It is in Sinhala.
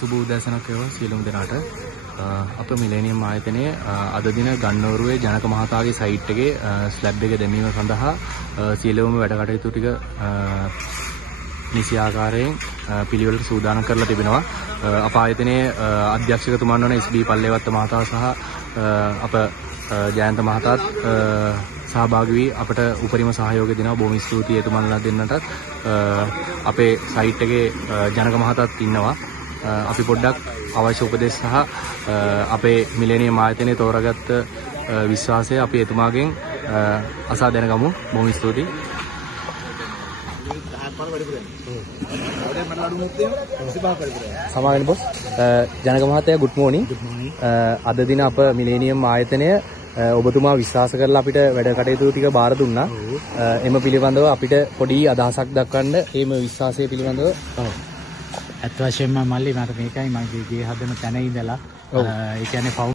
සුබ උදෑසනක් වේවා සියලුම දෙනාට. අප මිලේනියම් ආයතනයේ අද දින ගන්නවරුවේ ජනක මහතාගේ සයිට් එකේ ස්ලැබ් එක දැමීම සඳහා සියලුම වැඩ කටයුතු ටික නිසි ආකාරයෙන් පිළිවෙලට සූදානම් කරලා තිබෙනවා. අප ආයතනයේ අධ්‍යක්ෂකතුමන් වන SB පල්ලේවත්ත මහතා සහ අප ජයන්ත මහතාත් සහභාගී වී අපට උපරිම සහයෝගය දෙනවා. බොහොම ස්තුතියි එතුමන්ලා දෙන්නටත්. අපේ සයිට් එකේ ජනක මහතාත් ඉන්නවා. අපි පොඩ්ඩක් අවශ්‍ය උපදෙස් සහ අපේ මිලේනියම් ආයතනයේ තෝරාගත්ත විශ්වාසය අපි එතුමාගෙන් අසා දැනගමු. බොහොම ස්තුතියි. සමාවෙන්න බොස්. ජනක මහත්තයා good morning. අද දින අප මිලේනියම් ආයතනය ඔබතුමා විශ්වාස කරලා අපිට වැඩ කටයුතු ටික බාර දුන්නා. එම පිළිබඳව අපිට පොඩි අදහසක් දක්වන්න මේ විශ්වාසය පිළිබඳව. ඇත්ත වශයෙන්ම මල්ලි මට මේකයි මගේ ගේ හදන තැන ඉඳලා ඒ කියන්නේ